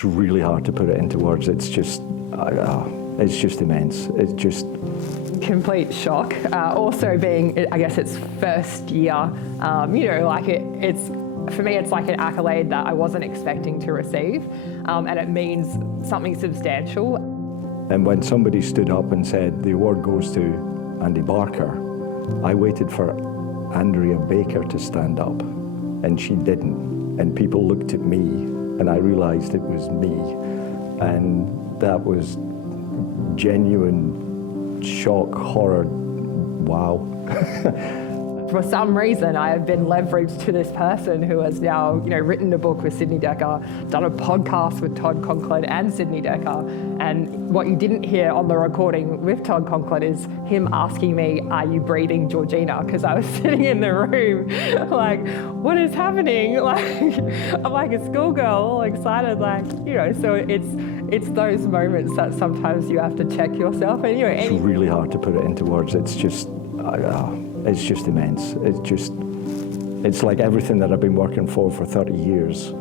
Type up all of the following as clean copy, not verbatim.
It's really hard to put it into words. It's just immense. It's just complete shock. Also being, I guess, its first year, like it's for me, it's like an accolade that I wasn't expecting to receive, and it means something substantial. And when somebody stood up and said the award goes to Andy Barker, I waited for Andrea Baker to stand up, and she didn't. And people looked at me, and I realized it was me. And that was genuine shock, horror, wow. For some reason, I have been leveraged to this person who has now, written a book with Sidney Dekker, done a podcast with Todd Conklin and Sidney Dekker. And what you didn't hear on the recording with Todd Conklin is him asking me, "Are you breathing, Georgina?" Because I was sitting in the room, like, what is happening? Like, I'm like a schoolgirl, all excited, So it's those moments that sometimes you have to check yourself. And it's really hard to put it into words. It's just immense. It's like everything that I've been working for 30 years,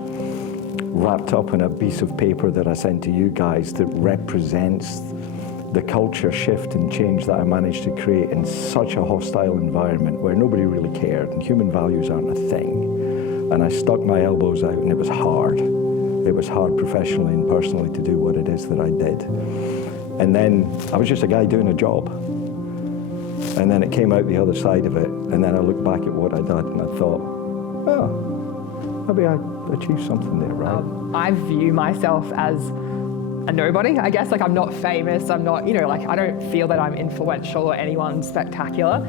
wrapped up in a piece of paper that I sent to you guys that represents the culture shift and change that I managed to create in such a hostile environment where nobody really cared and human values aren't a thing. And I stuck my elbows out, and it was hard. It was hard professionally and personally to do what it is that I did. And then I was just a guy doing a job. And then it came out the other side of it, and then I looked back at what I did, and I thought, well, maybe I achieved something there, right? I view myself as a nobody, I guess. Like, I'm not famous, I'm not, I don't feel that I'm influential or anyone spectacular.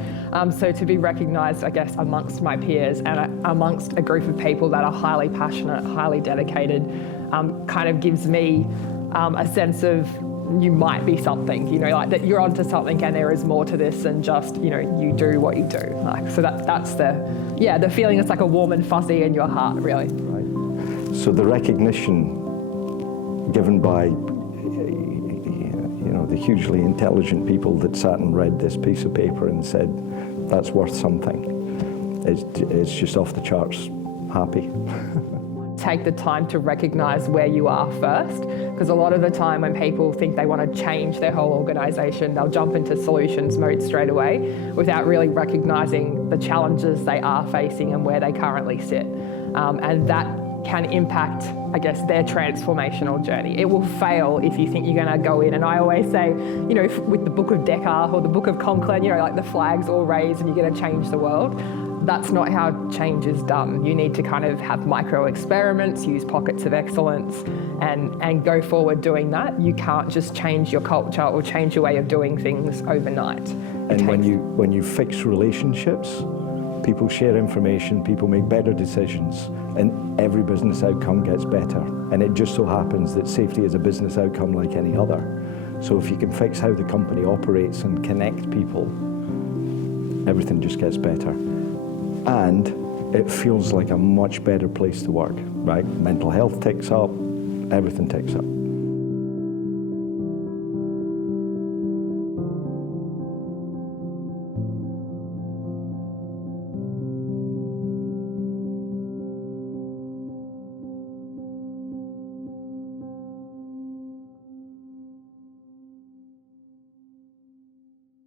So to be recognized, I guess, amongst my peers and amongst a group of people that are highly passionate, highly dedicated, kind of gives me a sense of you might be something, like that you're onto something and there is more to this than just, you do what you do. So that's the feeling. It's like a warm and fuzzy in your heart, really. Right. So the recognition given by, the hugely intelligent people that sat and read this piece of paper and said, that's worth something, it's just off the charts happy. Take the time to recognize where you are first, because a lot of the time when people think they want to change their whole organization, they'll jump into solutions mode straight away without really recognizing the challenges they are facing and where they currently sit. And that can impact, I guess, their transformational journey. It will fail if you think you're going to go in. And I always say, with the book of Dekker or the book of Conklin, like the flags all raised and you're going to change the world. That's not how change is done. You need to kind of have micro experiments, use pockets of excellence, and go forward doing that. You can't just change your culture or change your way of doing things overnight. And when you fix relationships, people share information, people make better decisions, and every business outcome gets better. And it just so happens that safety is a business outcome like any other. So if you can fix how the company operates and connect people, everything just gets better. And it feels like a much better place to work, right? Mental health ticks up, everything ticks up.